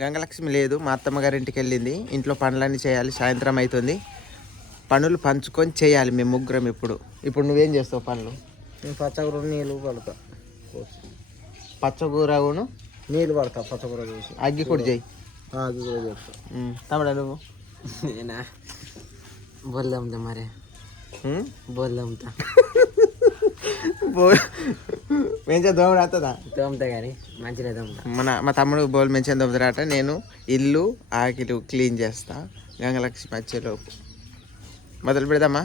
గంగలక్ష్మి లేదు, మా అత్తమ్మ గారి ఇంటికి వెళ్ళింది. ఇంట్లో పనులన్నీ చేయాలి, సాయంత్రం అవుతుంది. పనులు పంచుకొని చేయాలి మేము ముగ్గురం. ఇప్పుడు నువ్వేం చేస్తావు పనులు? నేను పచ్చకూర నీళ్ళు పడతా, పచ్చకూరను నీళ్ళు పడతా, పచ్చకూర చూసి అగ్గి కూడా చేయి. అగ్గి కూడా చేస్తా. తమ్ముడా నువ్వు? నేనా బొల్లమ్తా మరి, బొల్లమ్తా మంచిగా దోమడు వస్తుందా? తోముతా కానీ మంచిగా తోముతా. మా తమ్ముడు బోల్ మంచిగా దోముతారట. నేను ఇల్లు ఆకిలు క్లీన్ చేస్తా. గంగలక్ష్మి వచ్చేలోపు మొదలు పెడదామా?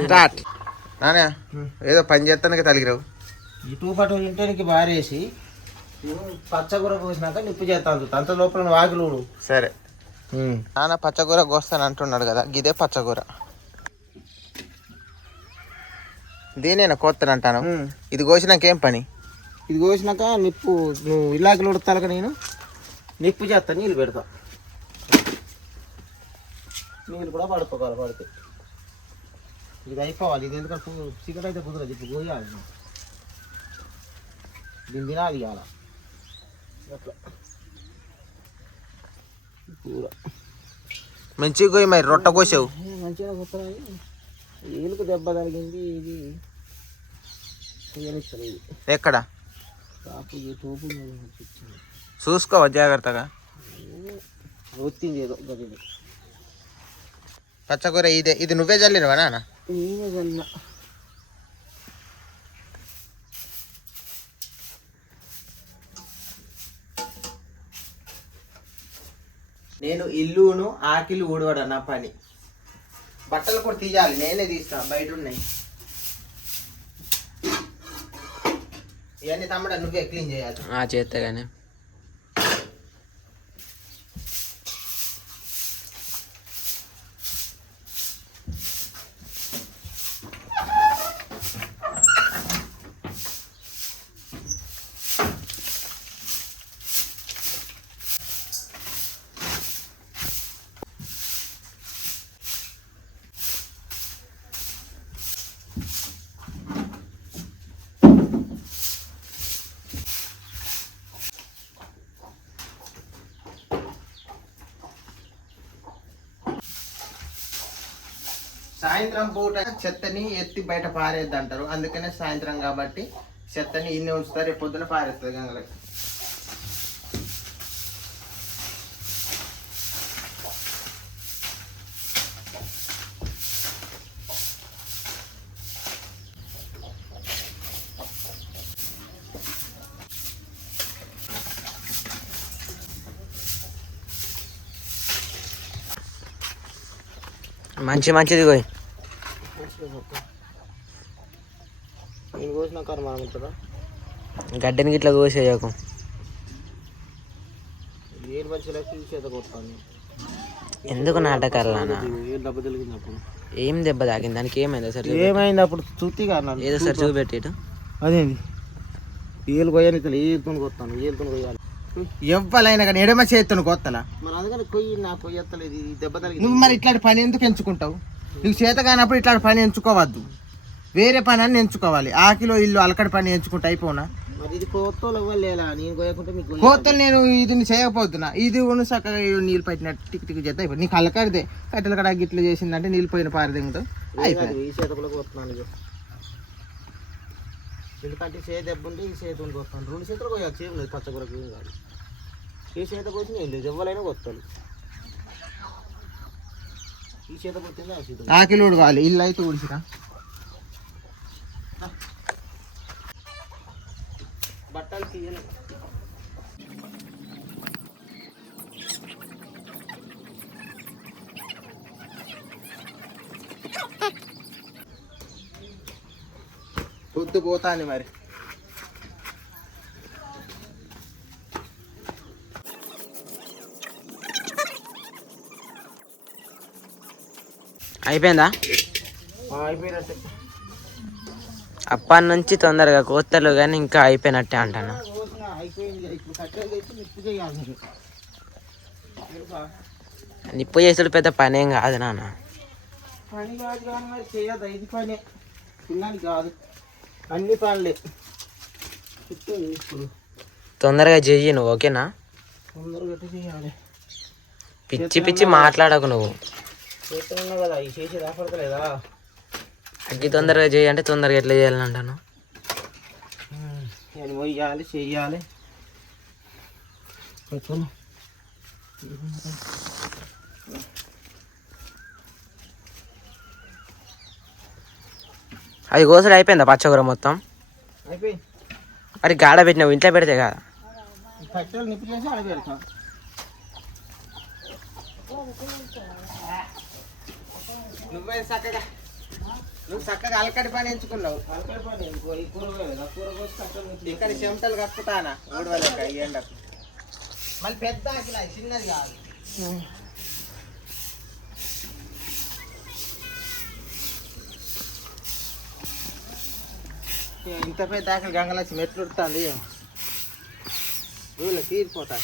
స్టార్ట్. నానా ఏదో పని చేస్తానికి తలిగిరావు. ఈ టూపటు ఇంటికి బారేసి పచ్చకూర కోసినాక నిప్పు చేస్తాను. అంత లోపల వాకిలు. సరే నాన్న పచ్చకూర కోస్తాను అంటున్నాడు కదా, గిదే పచ్చకూర. దీనేనా కోస్తాను అంటాను. ఇది కోసినాక ఏం పని? ఇది కోసినాక నిప్పు నువ్వు ఇలాకి ఉడతాక నేను నిప్పు చేస్తా, నీళ్ళు పెడతా. నీళ్ళు కూడా పడుకోవాలి. పడితే ఇది అయిపోవాలి. ఇది ఎందుకంటే చికెన్ అయితే కుదరదు. ఇప్పుడు కోయాలి, దీన్ని తినాలి ఇవాళ. అట్లా కూర మంచిగా కోయి. మరి రొట్ట కోసావు మంచిగా కొత్తది. ఏలుకు దెబ్బ తగిలింది. ఇది చేయనిస్తుంది. ఇది ఎక్కడ తోపు చూసుకోవా జాగ్రత్తగా. ఒత్తింది ఏదో గదిని. పచ్చకూర ఇదే. ఇది నువ్వే చల్లినవా నాన్న? నేనే చల్లిన. నేను ఇల్లును ఆకిలు ఊడవడా నా పని. బట్టలు కూడా తీయాలి, నేనే తీస్తా. బయట ఉన్నాయి ఇవన్నీ. తమ్ముడా నువ్వే క్లీన్ చేయాలి. చేస్తా కానీ సాయంత్రం పూట చెత్తని ఎత్తి బయట పారేద్ది అంటారు. అందుకనే సాయంత్రం కాబట్టి చెత్తని ఇన్ని ఉంచుతారు. రేపు పొద్దున పారేస్తుంది గంగలకి. మంచిది పోయి నేను కోసిన కర్మ అనుకుంటారా? గడ్డని గిట్లా కోసేయకు. ఏడు మంచిలకి చేత కొడతాను. ఎందుకు నాటకాలు నాన్న? దెబ్బ తెలిగినప్పుడు ఏం దెబ్బ తాగింది? దానికి ఏమైంది సార్? ఏమైంది అప్పుడు చూతి కాదు ఏదో సార్ చూపెట్టి. అదేంది ఏళ్ళు కొయ్యని ఏలుతో కొత్తాను. ఏలుతో కొయ్యాలి. ఎవ్వలైనా కానీ ఎడమ చేతును కొత్తలా. మరి అందుకని కొయ్యి నా కొయ్యత్తలేదు. దెబ్బ తగిలి. నువ్వు మరి ఇట్లాంటి పని ఎందుకు ఎంచుకుంటావు? నువ్వు చేత కానప్పుడు ఇట్లాంటి పని ఎంచుకోవద్దు. వేరే పని అని ఎంచుకోవాలి. ఆకిలో ఇల్లు అలకడి పని ఎంచుకుంటే అయిపోనా? మరి ఇది కోత్తలు ఇవ్వలేలా? నేను కొయ్యకుంటే మీకు కోత్తలు నేను ఇది చేయకపోతున్నా. ఇది ఉన్న చక్కగా నీళ్ళు పట్టినట్టు టిక్ టిక్ చేస్తే అయిపోయి. నీకు అలకడిదే కట్టెల కడ గిట్ల చేసిందంటే నీళ్ళు పోయిన పారదింగుతావు అయిపోయింది. ఈ చేతకులకు వస్తున్నాను. ఎందుకంటే చేతి దెబ్బ ఉంటే ఈ చేతి వస్తాను. రెండు చేతులు కొయ్యాలి. చేయలేదు పచ్చకూరకు ఏం కాదు. ఈ చేత కొచ్చి ఏం లేదు. ఎవరైనా కొత్తాను. ఈ చేత కొట్టింది ఆ చేత. ఆకిలు ఉడకాలి. ఇల్లు అయితే ఉడిచిరా. బట్టలు తీయాలి. పొద్దు పోతాను మరి. అయిపోయిందా? అయిపోయినట్టే. అప్పటి నుంచి తొందరగా కోస్తలు కానీ ఇంకా అయిపోయినట్టే అంటాను. నిప్పు చేసుడు పెద్ద పని ఏం కాదు నాన్న. పని కాదు కానీ చేయదు. ఇది పని తిన్నాను కాదు. అన్ని పనులే. ఇప్పుడు తొందరగా చెయ్యి నువ్వు, ఓకేనా? తొందరగా చేయాలి. పిచ్చి పిచ్చి మాట్లాడకు నువ్వు. చేస్తున్నా కదా ఈ చేసి రాపడతలేదా? అగ్గి తొందరగా చేయి అంటే తొందరగా ఎట్లా చేయాలని అంటాను. నేను పోయాలి చెయ్యాలి. అది కోసలు అయిపోయిందా పచ్చకూర మొత్తం? అయిపోయింది. మరి గాడ పెట్టినావు, ఇంట్లో పెడితే కదా. కట్టెలు నిప్పు చేసి ఆడ పెడతా. నువ్వు చక్కగా అలకడి పని ఎంచుకున్నావు. అలకడి పని ఈ కూర ఇక్కడ చెమటలు కప్పుతానా ఊడవలేక ఈ ఎండకు. మళ్ళీ పెద్ద ఆకిలా చిన్నది కాదు. ఇంత పెద్ద ఆకలి గంగలచ్చి మెట్లుడుతుంది. ఊళ్ళో తీరిపోతా.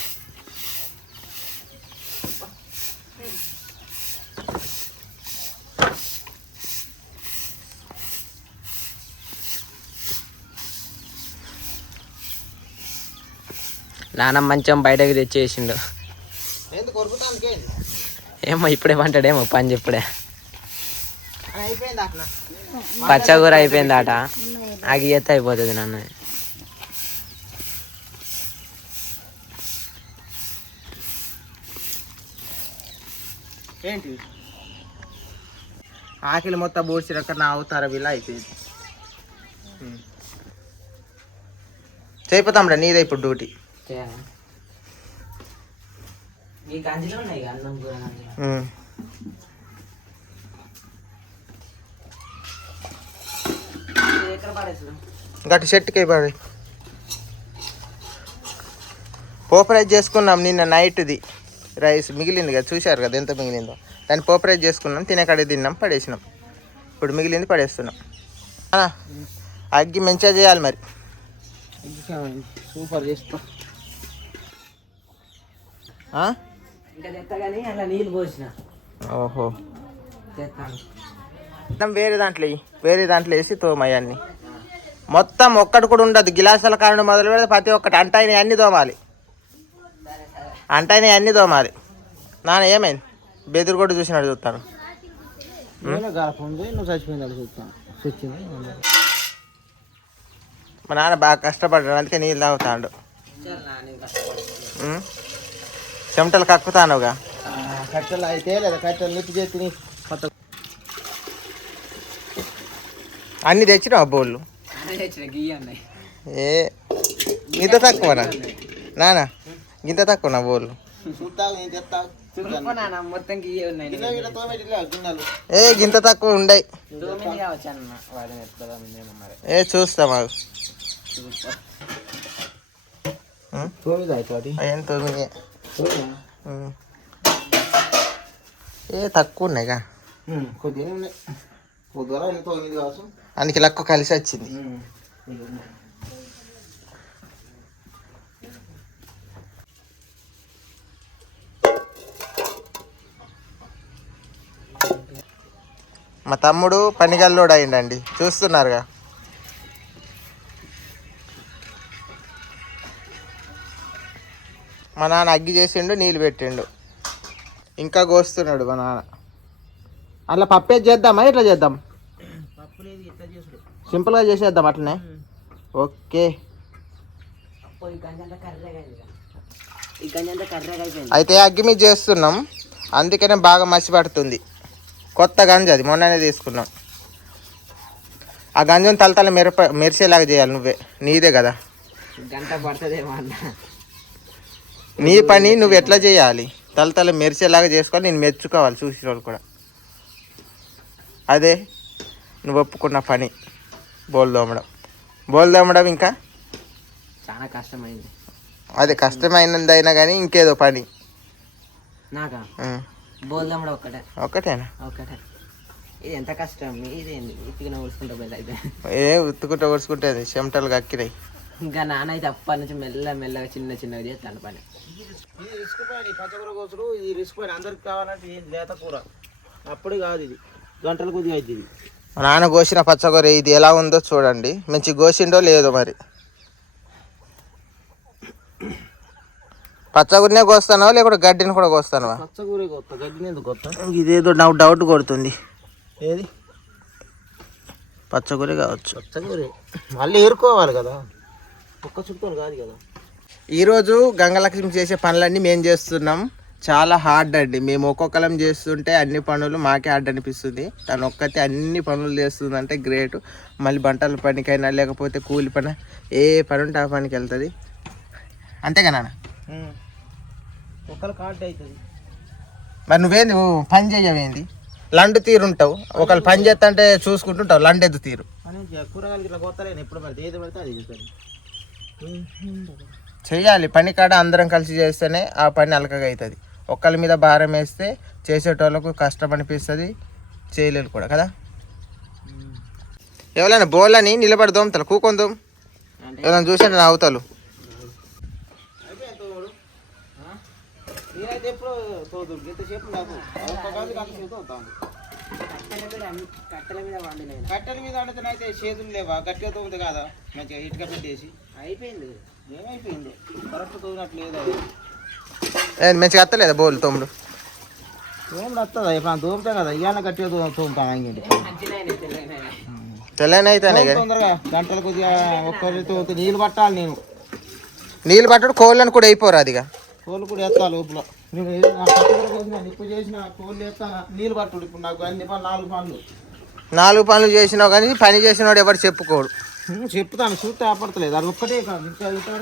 నాన్న మంచం బయటకు తెచ్చేసిండు. ఎందుకు కొరుకుతానికి? ఏమో ఇప్పుడేమంటాడేమో పని చెప్పుడే. అయిపోయింది అట్లా. పచ్చకూర అయిపోయిందట, ఆగి ఎత్త అయిపోతుంది నాన్న. ఏంటి ఆకిలి మొత్తం బూడ్చిరక్క నా అవుతారా వీళ్ళ అయిపోయింది. చేయిపోతాంరా నీదే ఇప్పుడు డ్యూటీ. గట్టి చెట్టుకి పడి పోపరైజ్ చేసుకున్నాం నిన్న నైట్ది రైస్ మిగిలింది కదా, చూశారు కదా ఎంత మిగిలిందో. దాన్ని పోపరైజ్ చేసుకున్నాం, తినకడే తిన్నాం, పడేసినాం. ఇప్పుడు మిగిలింది పడేస్తున్నాం. అగ్గి మంచిగా చేయాలి మరి. సూపర్ చేస్తా. ఓహో వేరే దాంట్లో వేసి తోమయ్యాన్ని మొత్తం ఒక్కటి కూడా ఉండదు. గిలాసుల కారణం మొదలు పెడితే ప్రతి ఒక్కటి అంటాయినాయి అన్నీ తోమాలి. అంటాయినాయి అన్నీ తోమాలి. నాన్న ఏమైంది? బెదురు కూడా చూసినట్టు చూస్తాను. మా నాన్న బాగా కష్టపడ్డాడు, అందుకే నీళ్ళు తాగుతాడు. చెమటలు కక్కుతానుగా. కట్టెలు అయితే లేదా కట్టెలు నిప్పు చేతి అన్ని తెచ్చినావు బోళ్ళు. ఏ ఇంత తక్కువనా నాన్న? ఇంత తక్కువనా బోళ్ళు? ఏ గింత తక్కువ ఉండయి. ఏ చూస్తా మాకు. అయ్యాను 9. ఏ తక్కువ ఉన్నాయిగా, కొద్దిగా ఉన్నాయి. అందుకే లెక్క కలిసి వచ్చింది. మా తమ్ముడు పనిగల్లోడు అయిండండి, చూస్తున్నారుగా. మా నాన్న అగ్గి చేసిండు, నీళ్ళు పెట్టిండు, ఇంకా కోస్తున్నాడు మా నాన్న. అట్లా పప్పేది చేద్దామా ఇట్లా చేద్దాం? సింపుల్గా చేసేద్దాం అట్లనే. ఓకే అయితే అగ్గి మీద చేస్తున్నాం, అందుకనే బాగా మసి పడుతుంది. కొత్త గంజ అది, మొన్ననే తీసుకున్నాం. ఆ గంజను తలతల మెరిసేలాగా చేయాలి. నువ్వే, నీదే కదా గంట పడుతుందేమో అన్న. నీ పని నువ్వు ఎట్లా చేయాలి, తలతల మెరిసేలాగా చేసుకోవాలి. నేను మెచ్చుకోవాలి చూసిన వాళ్ళు కూడా. అదే నువ్వు ఒప్పుకున్న పని. బోల్ దోమడం ఇంకా చాలా కష్టమైంది. అదే కష్టమైనది అయినా కానీ ఇంకేదో పని. నాకా బోల్ దోమడం ఒకటేనా? ఒకటే. ఇది ఎంత కష్టం, ఇది ఉత్తుకునే ఊడ్చుకుంటా పోయింది. అయితే ఉత్తుకుంటా ఊడ్చుకుంటేది చెమటలు కక్కినాయి. ఇంకా నాన్న అయితే అప్పటి నుంచి మెల్లగా చిన్నగా చేస్తాను పని. ఇది రిస్క్ పని, పచ్చకూర కోసుడు ఇది రిస్క్ పని. అందరికి కావాలంటే లేత కూర అప్పుడు కాదు, ఇది గంటలు కొద్దిగా అవుతుంది. మా నాన్న కోసిన పచ్చకూర ఇది ఎలా ఉందో చూడండి. మంచి కోసిండో లేదో మరి. పచ్చగురినే కోస్తానో లేకపోతే గడ్డిని కూడా కోస్తానవా? పచ్చగూరే కొత్త, గడ్డిని ఎందుకు కొత్త? ఇదేదో నాకు డౌట్ కొడుతుంది. ఏది పచ్చగూరే కావచ్చు. పచ్చగూరే మళ్ళీ ఏరుకోవాలి కదా, ఒక్క చుట్టూ కాదు కదా. ఈరోజు గంగలక్ష్మి చేసే పనులన్నీ మేము చేస్తున్నాం. చాలా హార్డ్ అండి. మేము ఒక్కొక్కరం చేస్తుంటే అన్ని పనులు మాకే హార్డ్ అనిపిస్తుంది. తను ఒక్కతే అన్ని పనులు చేస్తుంది అంటే గ్రేట్. మళ్ళీ బంటల పనికైనా లేకపోతే కూలి పని, ఏ పని ఉంటే ఆ పనికి వెళ్తుంది. అంతేగా నాన్న? ఒక్కరికి హార్డ్ అవుతుంది. మరి నువ్వేంది పని చేయవేంది? లండు తీరు ఉంటావు, ఒకళ్ళు పని చేస్తా అంటే చూసుకుంటుంటావు. లండు ఎద్దు తీరు అని కూరగాయలకి ఇట్లా కొత్తలేను, ఎప్పుడు పడితే ఏది పడితే అది చేస్తాను. చెయ్యాలి పని కాడ అందరం కలిసి చేస్తేనే ఆ పని అలకగా అవుతుంది. ఒక్కళ్ళ మీద భారం వేస్తే చేసేటోళ్ళకు కష్టం అనిపిస్తుంది, చేయలేరు కూడా కదా. ఎవరైనా బోలని నిలబడి దోమతారు, కూకొని దోమ. ఎవరైనా చూసా నా అవుతాలు. నేనైతే ఎప్పుడు తోదుడు ఇంతసేపు నాకు కట్టెల మీద వండితేనైతే చేతులు లేవా? గట్టిగా తోముతుంది కదా, మంచిగా ఇటుక పెట్టేసి అయిపోయింది. ఏమైపోయింది? కరెక్ట్ తోమినట్లు లేదా? మంచిగా అత్తలేదా బోలు తోముడు? ఏం వస్తుందా? ఇప్పుడు తోముతాం కదా, ఇవాళ గట్టిగా తోముతాం. ఇంకేంటి తెల్లనే అయితేనే తొందరగా గంటలు కొద్దిగా ఒక్కరితో నీళ్ళు పట్టాలి. నేను నీళ్ళు పట్టడు కోళ్ళని కూడా అయిపోరు. అదిగా కోళ్ళు కూడా వేస్తా లోపల. నేను ఇప్పుడు చేసిన కోళ్ళు వేస్తాను, నీళ్ళు పట్టుడు. ఇప్పుడు నాకు అన్ని పనులు 4 పనులు చేసినావు కానీ పని చేసినవాడు ఎవరు చెప్పుకోడు. చెప్తాను, చూస్తే ఆపడతలేదు. అది ఒక్కటే కాదు, ఇంకా ఎట్లా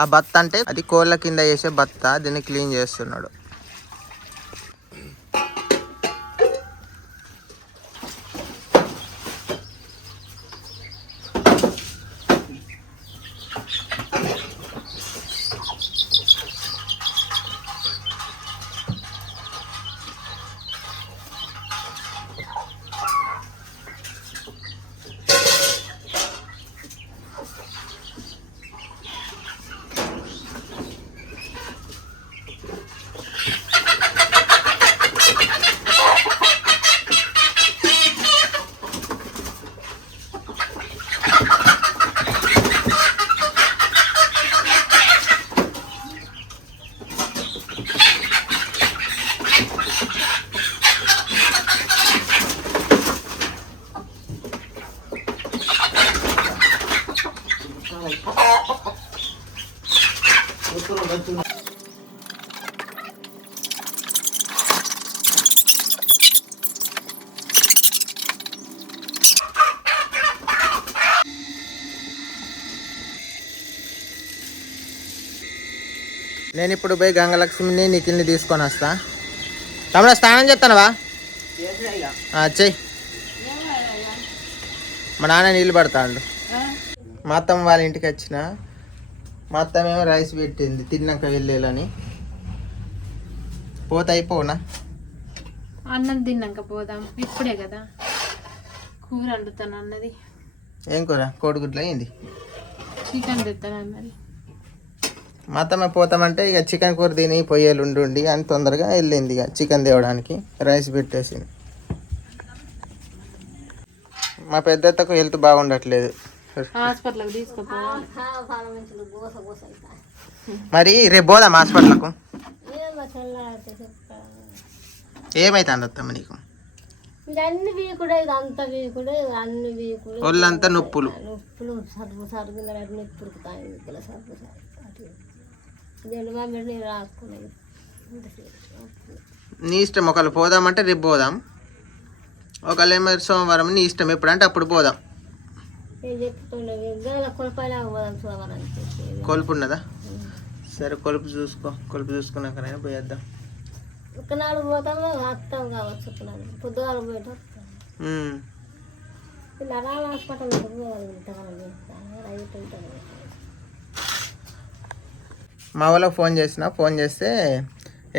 ఆ బత్త అంటే అది కోళ్ళ కింద వేసే బత్త, దీన్ని క్లీన్ చేస్తున్నాడు. నేను ఇప్పుడు పోయి గంగలక్ష్మిని నిఖిల్ని తీసుకొని వస్తా. తమ్ముడు స్నానం చేస్తానవా? చెయ్యి. మా నాన్న నీళ్ళు పడతాడు. మా అత్తమ్మ వాళ్ళ ఇంటికి వచ్చిన, మా అత్తమ్మేమో రైస్ పెట్టింది తిన్నాక వెళ్ళేలని. పోతే అయిపోనా? అన్నం తిన్నాక పోదాం, ఇప్పుడే కదా కూర వండుతాను అన్నది. ఏం కూర? కోడిగుడ్లు అయింది. చికెన్ తెస్తాను అన్నది. మా అత్తమ్మ పోతామంటే ఇక చికెన్ కూర తిని పొయ్యేలు ఉండి అని తొందరగా వెళ్ళింది. ఇక చికెన్ తేవడానికి రైస్ పెట్టేసింది. మా పెద్దత్తకు హెల్త్ బాగుండట్లేదు, హాస్పిటల్కి తీసుకుపోవాలి. మరి రేపు పోదాం హాస్పిటల్కు. ఏమైతుంది అత్తమ్మ నీకు? అన్ని వీకుడే, ఇదంతా వీకుడే, అన్ని వీకుడు, ఒళ్ళంతా నొప్పులు. సరుగు సరుగు నిప్పుడుకుతాయి, సరుగు నేను రాసుకునేది. నీ ఇష్టం, ఒకళ్ళు పోదామంటే రేపు పోదాం, ఒకళ్ళు ఏమో సోమవారం. నీ ఇష్టం, ఎప్పుడంటే అప్పుడు పోదాం. నేను చెప్తుండే కొలపైనా పోదాం సోమవారానికి. కొలుపు ఉన్నదా? సరే కొలుపు చూసుకో, కొలుపు చూసుకున్నాకనైనా పోయేద్దాం. ఒకనాడు పోతాము, వస్తాం కావచ్చు. పొద్దుగాల పోయేట నరాల హాస్పిటల్ మా వాళ్ళకి ఫోన్ చేస్తే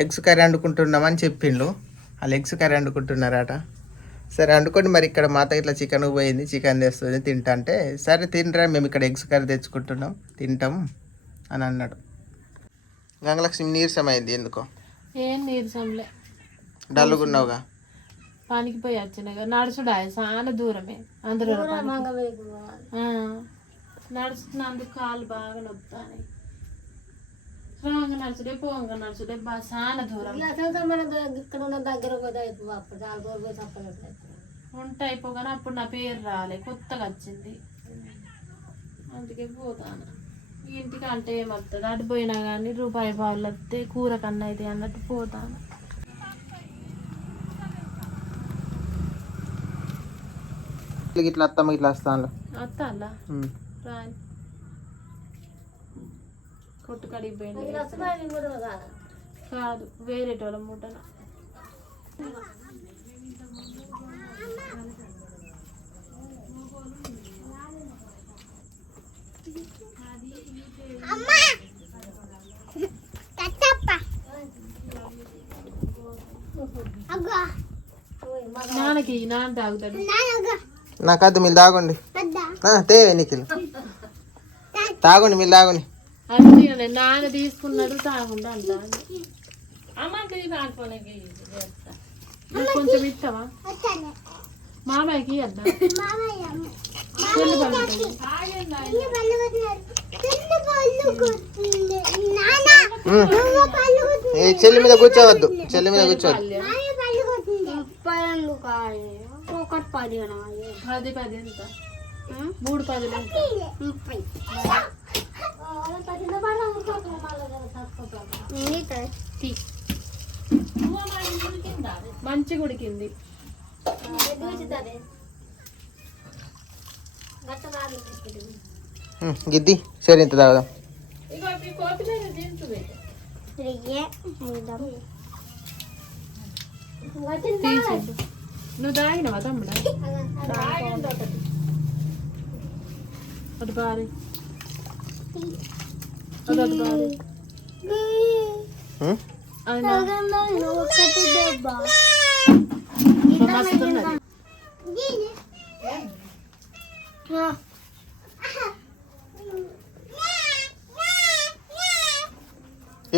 ఎగ్స్ కర్రీ వండుకుంటున్నామని చెప్పిండు. వాళ్ళు ఎగ్స్ కర్రీ వండుకుంటున్నారట. సరే వండుకోండి, మరి ఇక్కడ మాత ఇట్లా చికెన్ పోయింది, చికెన్ తెస్తుంది తింటా అంటే, సరే తినరా, మేము ఇక్కడ ఎగ్స్ కర్రీ తెచ్చుకుంటున్నాం తింటాం అని అన్నాడు. గంగలక్ష్మి నీరసమైంది ఎందుకో? ఏం నీరసంలే. డల్లుగా ఉన్నావుగా? పనికి పోయి వచ్చిన నడుచుడా చాలా దూరమే అందులో మంగవేకు పోవాలి. నడుస్తున్నందుకు కాళ్ళు బాగా నొప్పుతాయి. రాంగ నడుచుడే పోంగ నడుచుడే చాలా దూరం అసలు మన ఇక్కడ ఉన్న దగ్గర పోతే అయిపో అప్పుడు చాలా దూరం పోయి చెప్పలేదు ఉంటే అయిపోగానే అప్పుడు నా పేరు రాలే కొత్తగా వచ్చింది అందుకే పోతాను. ఇంటికి అంటే ఏమవుతుంది అటు పోయినా కానీ రూపాయి పావులు వస్తే కూర కన్నా అయితే అన్నట్టు పోతాను. ఇట్లా అత్తమ్మ ఇట్లా వస్తాను అత్తాలా రాని కొట్టు కడిగి పోయింది కాదు వేరేటోళ్ళ మూటన. నాన్నకి నాన్న తాగుతాడు. నాకద్దు మీరు తాగండి తేవే నిఖిల్ తాగండి మీరు తాగండి. అది నాన్న తీసుకున్నాడు తాగుండా అంటాను. కొంచెం ఇస్తావా మామయ్యకి అద్దా చెల్లి పడుతుంది. చెల్లి మీద కూర్చోవద్దు చెల్లి మీద కూర్చోవద్దు. ఒకటి 10 10 ఎంత 3 10 మంచి గుడికింది. గిద్ది సరే ఇంత తాగుదాం. నువ్వు తాగినవా తమ్ముడా? అటు బారి అటు బారి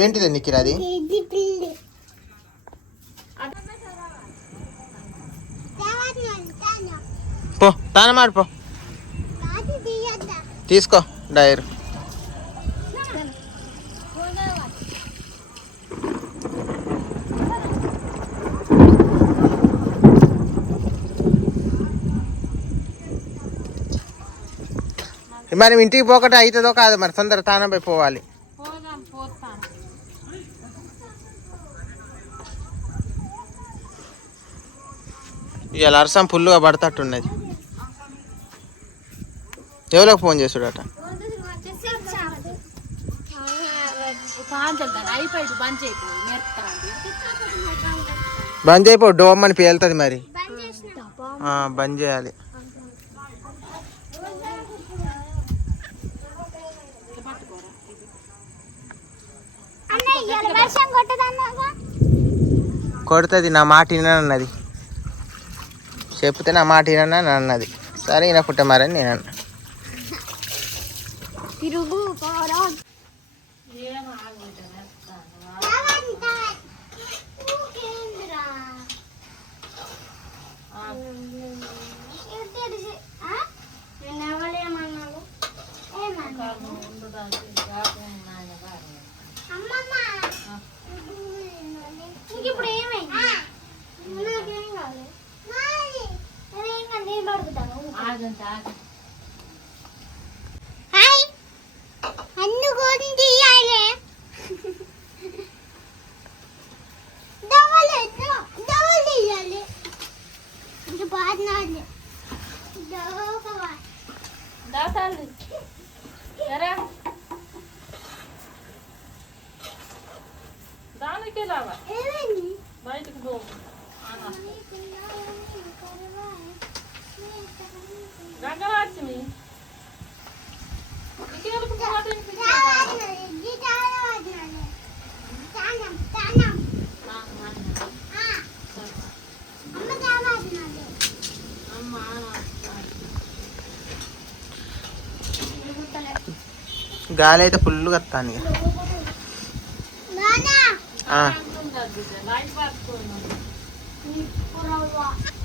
ఏంటిది నిఖిల్ అది? పో తానం ఆడిపో తీసుకో డైర్. మరి ఇంటికి పోకట అవుతుందో కాదు మరి తొందర తానం పోయి పోవాలి. ఇవాళ అరసం ఫుల్గా పడతట్టున్నది. ఎవరికి ఫోన్ చేస్తాడట? బంద్ అయిపో డోమ్ అని పేలుతుంది మరి బంద్ చేయాలి. కొడుతుంది నా మాట వినన్నది చెప్తే నా మాట వినని అన్నది. సరే వినకుంటే మరని నేను అన్నా. ఇప్పుడు ఏమైంది? దానికి రావా బయటకు పో. రంగలక్ష్మి గాలి అయితే ఫుల్గా వస్తాను.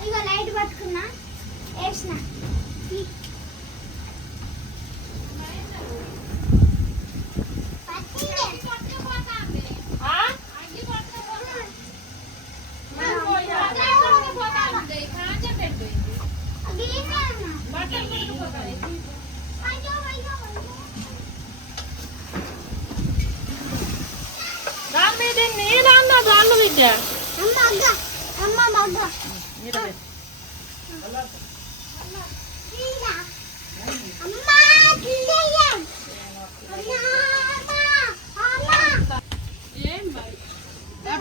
ఇగో లైట్ పట్టుకున్నా వేసిన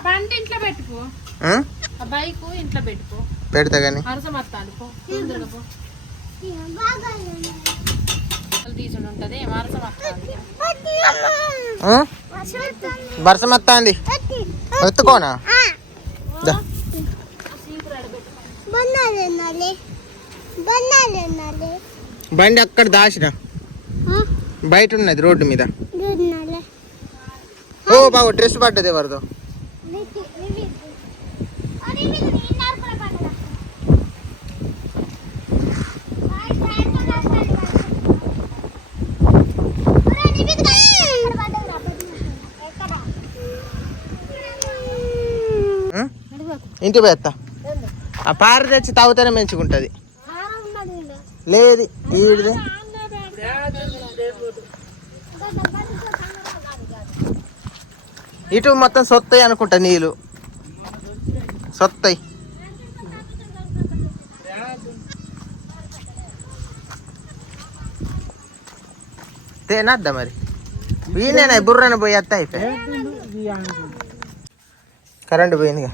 బండి ఇంట్లో పెట్టుకో, ఆ బైక్ ఇంట్లో పెట్టుకో. పెడతా కానీ అరసం వస్తాను పో, తొందరగా పో. తీసుకుని ఉంటది అరసం వస్తాను. వర్షం వస్తుంది ఎత్తుకోనా బండి అక్కడ దాచిన బయట ఉన్నది రోడ్డు మీద. ఓ బాబు డ్రెస్ పడ్డది ఎవరిదో. ఇంటి పోయేస్తా. ఆ పార తెచ్చి తాగుతానే మంచిగుంటది. లేదు ఈడిది ఇటు మొత్తం సొత్తాయి అనుకుంటా, నీళ్ళు సొత్తాయి. తేనద్దా మరి వీనేనా బుర్రని పోయి వస్తా అయిపోయి. కరెంటు పోయిందిగా.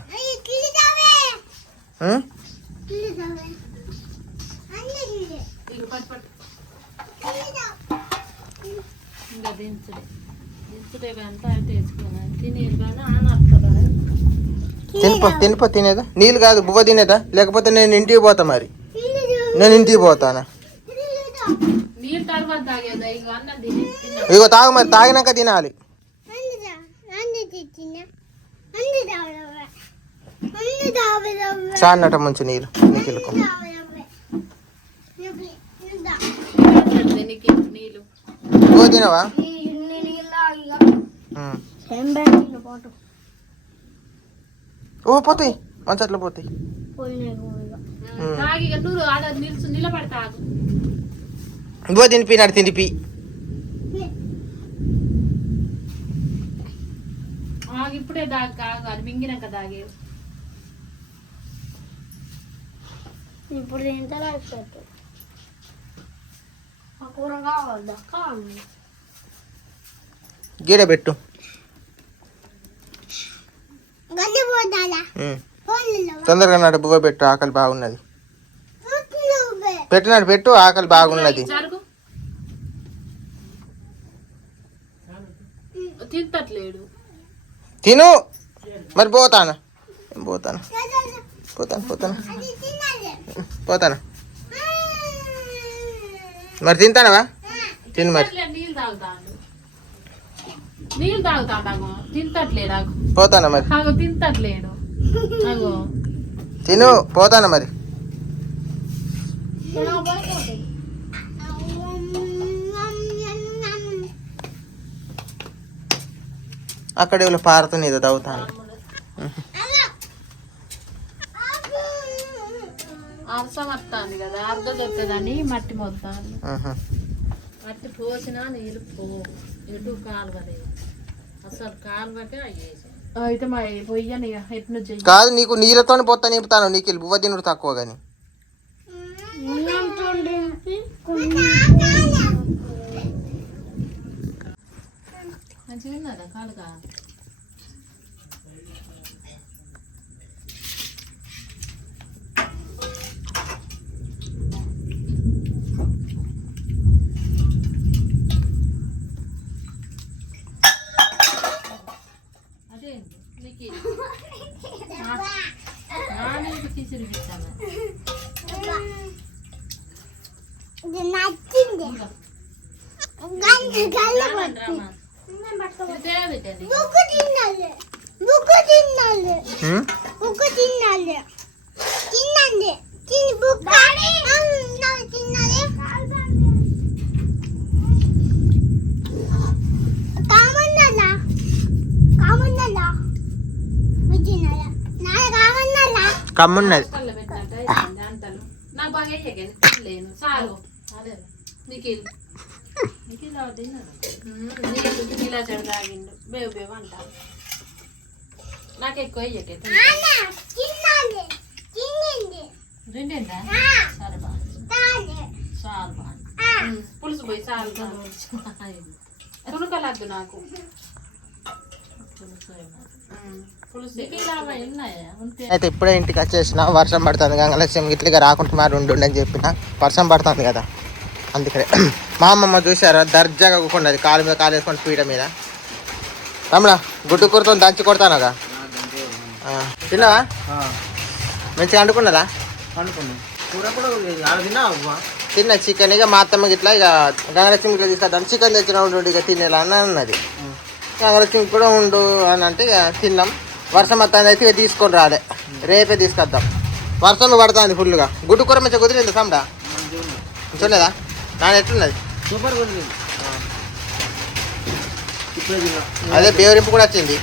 తినిపో తినేదా? నీళ్ళు కాదు బువ్వ తినేదా? లేకపోతే నేను ఇంటికి పోతా. మరి నేను ఇంటికి పోతానా? ఇగో తాగు మరి, తాగినాక తినాలి. చాన్నట ముంచి నీళ్ళు నీకెళ్ళుకో. ఓ తినవా? ఓ పోతాయి మంచట్లో పోతాయి. ఇగో తినిపినాడు తినిపి. ఇప్పుడే దాకా మింగినాక దాగే. ఇప్పుడు తింటారా కూర కావాలి గీడ పెట్టు. తొందరగా నాడు బువ్వ పెట్టు, ఆకలి బాగున్నది. పెట్టినాడు పెట్టు, ఆకలి బాగున్నది. తింటట్లేడు. తిను మరి. పోతాను పోతాను పోతాను పోతాను పోతాను మరి. తింటానవా? తిను మరి. నీళ్ళు తాగుతాడు. తింటట్లేడు. పోతానా మరి? తింటట్లేడు. తిను పోతానా మరి. అక్కడ ఎవరు పారుతుంది ఏదో తాగుతాను. అరసం వస్తుంది కదా, అర్థం చెప్తుందని మట్టి మొత్తాను. మట్టి పోసినా నీళ్ళు పోవు. ఎటు కాలువలేదు అసలు. కాలువకే అయ్యేసి అయితే మా పొయ్యని ఎట్ను చెయ్యి కాదు. నీకు నీళ్ళతో పోతా నింపుతాను. నీకు బువ్వ తినుడు తక్కువ కానీ. మంచిగా ఉన్నదా కాలుగా? అదే నీకు కిసిరిస్తాను. కమ్మున్నది. కళ్ళు పెట్టినట్టు అయిపోయింది అంటలు. నా బాగా వేయకండి లేను చాలు. అదే నిఖిల్ ఇలా చెడు తాగిండు బేవు బేవు అంటారు. నాకు ఎక్కువ వేయకే రెండేందా సరే బా చాలు బా పులుసు పోయి చాలు తుణుకలద్దు నాకు అయితే ఇప్పుడే ఇంటికి వచ్చేసిన. వర్షం పడుతుంది గంగలక్ష్మి ఇట్లా రాకుండా మరి ఉండు అని చెప్పిన. వర్షం పడుతుంది కదా అందుకనే. మా అమ్మమ్మ చూసారా దర్జాగా కూకున్నది కాలు మీద కాలు వేసుకొని పీట మీద. రమణ గుడ్డు కూరతో దంచి కొడతానుగా. తిన్నావా? మంచిగా వండుకున్నదా? తిన్నా చికెన్. ఇక మా అత్తమ్మకి ఇట్లా ఇక గంగలక్ష్మి ఇట్లా తీసుకొద్దాం చికెన్ తెచ్చిన ఉండు ఇక తినేలా అని అన్నది. గంగలక్ష్మి కూడా ఉండు అని అంటే ఇక తిన్నాం. వర్షం వస్తుంది అయితే ఇక తీసుకొని రాలే, రేపే తీసుకొద్దాం. వర్షం పడుతుంది ఫుల్గా. గుడ్డు కూర మంచిగా కుదిరింది సాండా చూడలేదా? నాన్న ఎట్లున్నది? సూపర్ కుదిరింది. అదే బేవరింపు కూడా వచ్చింది.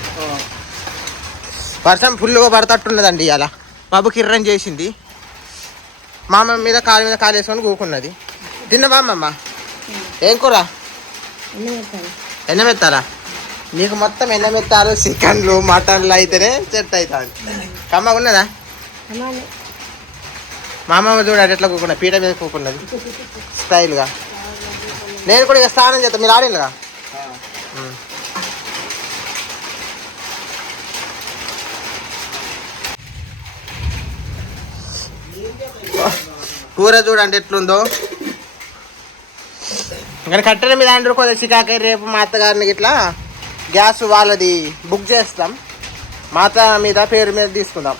వర్షం ఫుల్గా పడతట్టున్నదండి ఇవాళ. బాబు కిర్రం చేసింది. మా అమ్మ మీద కాలు వేసుకొని కూకున్నది. తిన్నవా అమ్మమ్మ? ఏం కూర? ఎన్నమెత్తాలా? నీకు మొత్తం ఎన్నమెత్తాలు చికెన్లు మటన్లు అయితేనే సెట్ అవుతుంది. కమ్మగా ఉన్నదా? మా అమ్మమ్మ చూడాలి ఎట్లా కూకున్నా పీట మీద కూకున్నది స్టైల్గా. నేను కూడా ఇక స్నానం చేస్తాను. మీరు ఆడినగా కూర చూడండి ఎట్లుందో. కానీ కట్టెల మీద అంటారు కొద్దిగా చికాకాయ. రేపు మా అత్తగారిని ఇట్లా గ్యాస్ వాళ్ళది బుక్ చేస్తాం. మా అత్త మీద పేరు మీద తీసుకుందాం.